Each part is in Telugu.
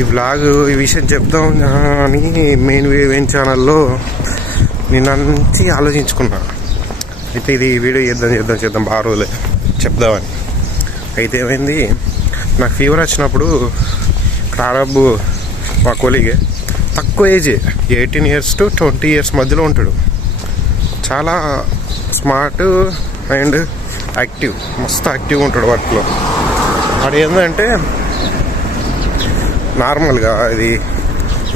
ఈ వ్లాగ్ ఈ విషయం చెప్దాం అని మెయిన్ వేన్ ఛానల్లో నేను నుంచి ఆలోచించుకున్నా. అయితే ఇది వీడియో చేద్దాం చేద్దాం చేద్దాం బాగా రోజులే. చెప్దామని. అయితే ఏమైంది నాకు ఫీవర్ వచ్చినప్పుడు ప్రారంభ మా కొలిగే తక్కువ age eighteen years to twenty years మధ్యలో ఉంటాడు. చాలా స్మార్ట్ అండ్ యాక్టివ్ మస్తు యాక్టివ్గా ఉంటాడు వర్క్లో వాడు ఏంటంటే నార్మల్గా ఇది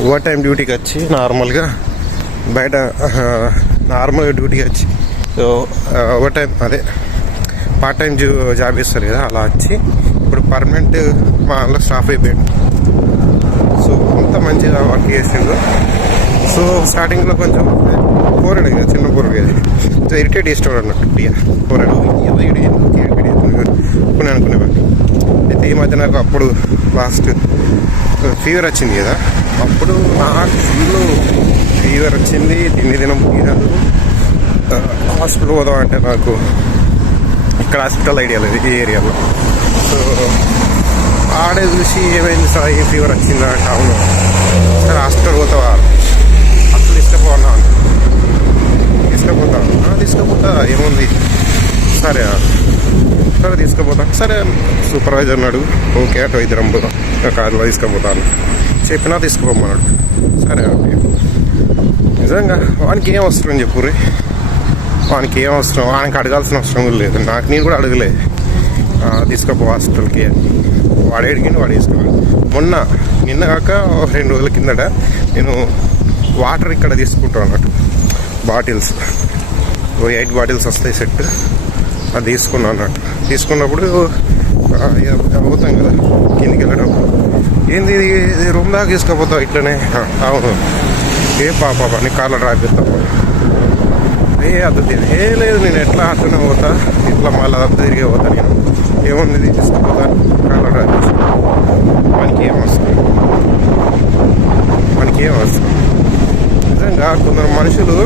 ఓవర్ టైం డ్యూటీకి వచ్చి నార్మల్గా బయట నార్మల్గా డ్యూటీకి వచ్చి సో ఓవర్ టైం అదే పార్ట్ టైం జాబ్ ఇస్తారు కదా అలా వచ్చి ఇప్పుడు పర్మనెంట్ మా అందులో స్టాఫ్ అయిపోయాడు. సో అంత మంచిగా వర్క్ చేసిండు. సో స్టార్టింగ్లో కొంచెం పోరాడు కదా చిన్న పోరాడు కదా సో ఇరిటేట్ చేసేవాడు అన్నట్టు ఇక పోరాడు ఏదో ఇడు ఎందుకు అనుకునేవాడిని అయితే ఈ మధ్య నాకు అప్పుడు లాస్ట్ ఫీవర్ వచ్చింది కదా. అప్పుడు నాకు ఫుల్ ఫీవర్ వచ్చింది. తిండి దినం తీరాదు హాస్పిటల్ పోదాం అంటే నాకు ఇక్కడ హాస్పిటల్ ఐడియా లేదు ఈ ఏరియాలో సో ఆడే చూసి ఏమైంది సార్ ఏ ఫీవర్ వచ్చిందా? అంటే అవును సరే హాస్పిటల్ పోతావా అసలు తీసుకుపోన్నా తీసుకుపోతా "ఆ, తీసుకుపోతా ఏముంది సరే సరే తీసుకుపోతా సరే సూపర్వైజర్ అన్నాడు ఓకే అటు ఇద్దరం పోతాం కార్లో తీసుకుపోతాను. చెప్పినా తీసుకుపోమన్నాడు. సరే ఓకే. నిజంగా వానికి ఏం అవసరం చెప్పుర్రి వానికి ఏం అవసరం? వానికి అడగాల్సిన అవసరం లేదు. నాకు నేను కూడా అడగలే. ఆ, తీసుకుపో హాస్పిటల్కి వాడు అడిగిన వాడు తీసుకున్నాడు మొన్న నిన్న కాక ఒక రెండు రోజుల కిందట నేను వాటర్ ఇక్కడ తీసుకుంటాను అన్నట్టు. బాటిల్స్. ఓ ఎయిట్ బాటిల్స్ వస్తాయి సెట్. అది తీసుకున్నాను అన్నట్టు తీసుకున్నప్పుడు అవుతాం కదా. కిందికి వెళ్ళడం. ఏంది ఇది? రూమ్ దాకా తీసుకుపోతావు ఇట్లనే? అవును. ఏ పాప నీ కార్లో రాపిస్తావు. ఏ అది ఏ లేదు నేను ఎట్లా అట్లనే పోతా? ఇట్లా మళ్ళీ అంతా తిరిగి పోతా నేను. ఏముంది ఇది? తీసుకుపోతా. కాళ్ళ చేస్తాను మనకి ఏం వస్తుంది మనకి ఏం వస్తుంది నిజంగా కొందరు మనుషులు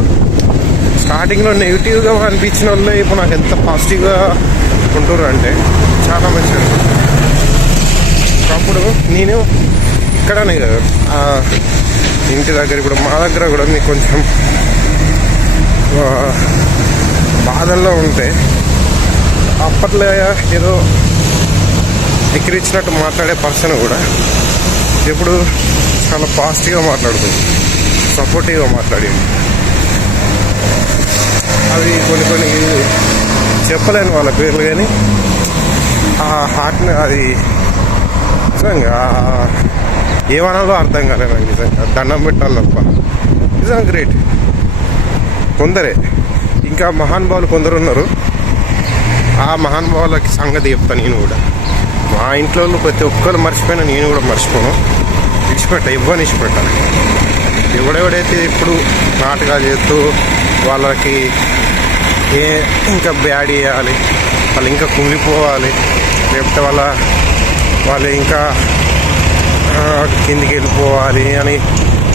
స్టార్టింగ్లో నెగిటివ్గా అనిపించిన వాళ్ళే ఇప్పుడు నాకు ఎంత పాజిటివ్గా ఉంటున్నారు అంటే చాలా మంచిది అప్పుడు నేను ఇక్కడనే కదా. ఇంటి దగ్గర ఇప్పుడు మా దగ్గర కూడా మీకు కొంచెం బాధల్లో ఉంటే అప్పట్లో ఏదో ఎక్కిరించినట్టు మాట్లాడే పర్సన్ కూడా ఇప్పుడు చాలా పాజిటివ్గా మాట్లాడుతుంది. సపోర్టివ్గా మాట్లాడింది అవి కొన్ని కొన్ని చెప్పలేను వాళ్ళ పేర్లు కానీ. ఆ హార్ట్ని అది నిజంగా ఏమనాలో అర్థం కాలేదు నాకు నిజంగా. దండం పెట్టాలి తప్ప. నిజంగా గ్రేట్ కొందరే. ఇంకా మహానుభావులు కొందరు ఉన్నారు ఆ మహానుభావులకి సంగతి చెప్తాను నేను కూడా. మా ఇంట్లో ప్రతి ఒక్కరు మర్చిపోయినా నేను కూడా మర్చిపోను. ఇచ్చిపెట్ట ఇవ్వని విడిచిపెట్టాలి ఎవడెవడైతే ఇప్పుడు నాటకాలు చేస్తూ వాళ్ళకి ఏ ఇంకా బ్యాడ్ చేయాలి వాళ్ళు ఇంకా కుంగిపోవాలి లేకపోతే వాళ్ళ వాళ్ళు ఇంకా కిందికి వెళ్ళిపోవాలి అని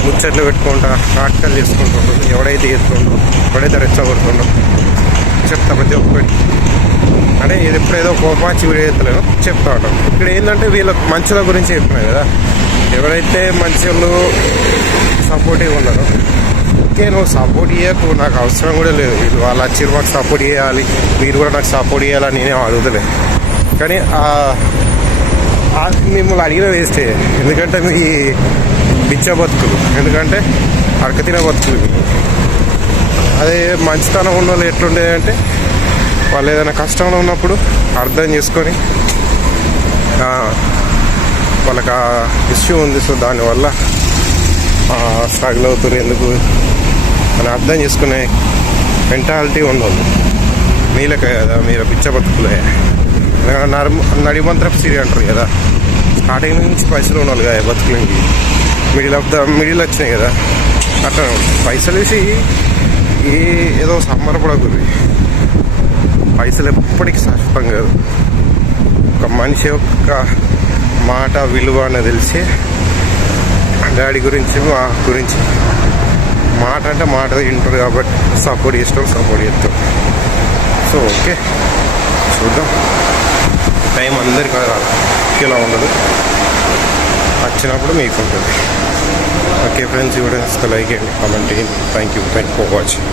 ముచ్చట్లు పెట్టుకుంటా నాటకాలు చేసుకుంటుండ్రు. ఎవడైతే చేస్తుండో ఎవడైతే రెచ్చగొడుతుండ్రు చెప్తా ప్రతి ఒక్కటి అంటే ఇది ఎప్పుడేదో కోపాచి వీడేతలేను చెప్తా ఉంటాం. ఇక్కడ ఏంటంటే వీళ్ళ మంచుల గురించి చెప్పినా కదా. ఎవరైతే మంచి వాళ్ళు సపోర్టివ్ ఉన్నారో ఓకే నువ్వు సపోర్ట్ చేయకు నాకు అవసరం కూడా లేదు. వాళ్ళు వచ్చి మాకు సపోర్ట్ చేయాలి మీరు కూడా నాకు సపోర్ట్ చేయాలని నేనేం అడుగుతలే. కానీ ఆ- మిమ్మల్ని అడిగిన వేస్తే ఎందుకంటే మీ బిచ్చ బతుకులు ఎందుకంటే అరకతిన బతుకులు. అదే మంచితనం ఉన్న వాళ్ళు ఎట్లుండేది అంటే వాళ్ళు ఏదైనా కష్టంలో ఉన్నప్పుడు అర్థం చేసుకొని వాళ్ళకి ఆ ఇష్యూ ఉంది. సో దానివల్ల స్ట్రగుల్ అవుతారు ఎందుకు? అని అర్థం చేసుకునే మెంటాలిటీ ఉండదు మీలకే కదా మీరు పిచ్చ బతుకులే నడుమ నడిమంత్రపు సిరి అంటారు కదా. స్టార్టింగ్ నుంచి పైసలు ఉండాలి కదా బతుకులకి. మిడిల్ ఆఫ్ ద మిడిల్ వచ్చినాయి కదా. అట్లా పైసలు వేసి ఏ ఏదో సంబరపడకూడదు. పైసలు ఎప్పటికీ శాశ్వతం కాదు. ఒక మనిషి యొక్క మాట విలువ అని తెలిసి డాడీ గురించి మా గురించి మాట అంటే మాట వింటారు కాబట్టి సపోర్ట్ చేస్తాం సపోర్ట్ చేస్తాం సో ఓకే. చూద్దాం. టైం అందరికీ ఇలా ఉండదు. వచ్చినప్పుడు మీకు ఉంటుంది. ఓకే ఫ్రెండ్స్ ఈ లైక్ చేయండి కామెంట్ చేయండి. Thank you thank you for watching